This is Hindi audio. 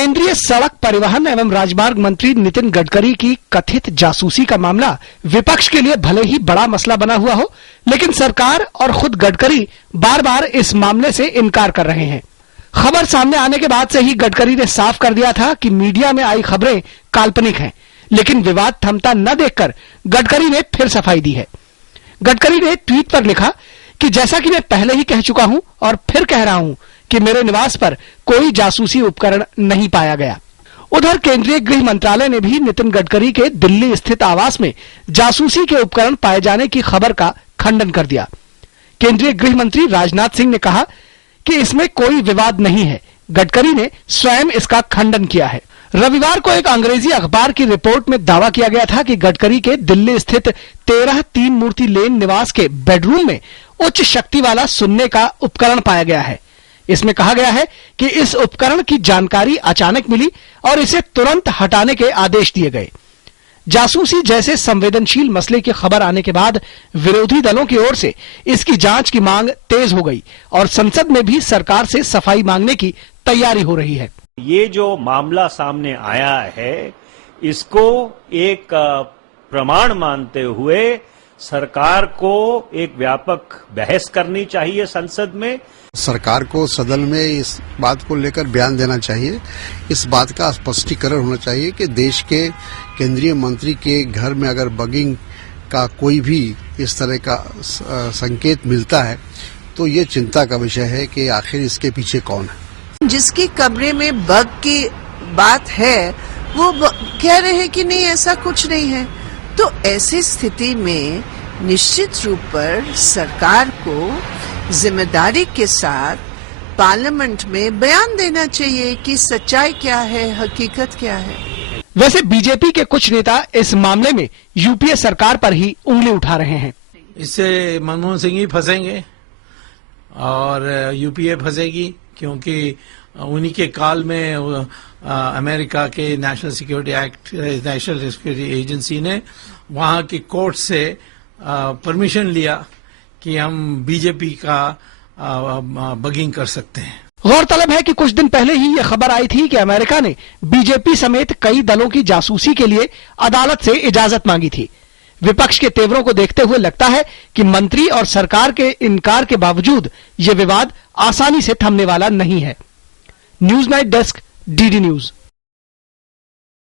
केंद्रीय सड़क परिवहन एवं राजमार्ग मंत्री नितिन गडकरी की कथित जासूसी का मामला विपक्ष के लिए भले ही बड़ा मसला बना हुआ हो, लेकिन सरकार और खुद गडकरी बार बार इस मामले से इनकार कर रहे हैं। खबर सामने आने के बाद से ही गडकरी ने साफ कर दिया था कि मीडिया में आई खबरें काल्पनिक हैं, लेकिन विवाद थमता न देखकर गडकरी ने फिर सफाई दी है। गडकरी ने ट्वीट पर लिखा कि जैसा कि मैं पहले ही कह चुका हूं और फिर कह रहा हूं कि मेरे निवास पर कोई जासूसी उपकरण नहीं पाया गया। उधर केंद्रीय गृह मंत्रालय ने भी नितिन गडकरी के दिल्ली स्थित आवास में जासूसी के उपकरण पाए जाने की खबर का खंडन कर दिया। केंद्रीय गृह मंत्री राजनाथ सिंह ने कहा कि इसमें कोई विवाद नहीं है। गडकरी ने स्वयं इसका खंडन किया है। रविवार को एक अंग्रेजी अखबार की रिपोर्ट में दावा किया गया था कि गडकरी के दिल्ली स्थित 13 तीन मूर्ति लेन निवास के बेडरूम में उच्च शक्ति वाला सुनने का उपकरण पाया गया है। इसमें कहा गया है कि इस उपकरण की जानकारी अचानक मिली और इसे तुरंत हटाने के आदेश दिए गए। जासूसी जैसे संवेदनशील मसले की खबर आने के बाद विरोधी दलों की ओर से इसकी जांच की मांग तेज हो गई और संसद में भी सरकार से सफाई मांगने की तैयारी हो रही है। ये जो मामला सामने आया है, इसको एक प्रमाण मानते हुए सरकार को एक व्यापक बहस करनी चाहिए संसद में। सरकार को सदन में इस बात को लेकर बयान देना चाहिए। इस बात का स्पष्टीकरण होना चाहिए कि देश के केंद्रीय मंत्री के घर में अगर बगिंग का कोई भी इस तरह का संकेत मिलता है तो ये चिंता का विषय है कि आखिर इसके पीछे कौन है। जिसकी कमरे में बग की बात है वो कह रहे हैं कि नहीं, ऐसा कुछ नहीं है। तो ऐसी स्थिति में निश्चित रूप पर सरकार को जिम्मेदारी के साथ पार्लियामेंट में बयान देना चाहिए कि सच्चाई क्या है, हकीकत क्या है। वैसे बीजेपी के कुछ नेता इस मामले में यूपीए सरकार पर ही उंगली उठा रहे हैं। इससे मनमोहन सिंह ही फंसेंगे और यूपीए फंसेगी, क्योंकि उन्हीं के काल में अमेरिका के national security act, national security agency ने वहां की कोर्ट से परमिशन लिया कि हम बीजेपी का बगिंग कर सकते हैं। गौरतलब है कि कुछ दिन पहले ही यह खबर आई थी कि अमेरिका ने बीजेपी समेत कई दलों की जासूसी के लिए अदालत से इजाजत मांगी थी। विपक्ष के तेवरों को देखते हुए लगता है कि मंत्री और सरकार के इनकार के बावजूद ये विवाद आसानी से थमने वाला नहीं है। News night desk, DD news.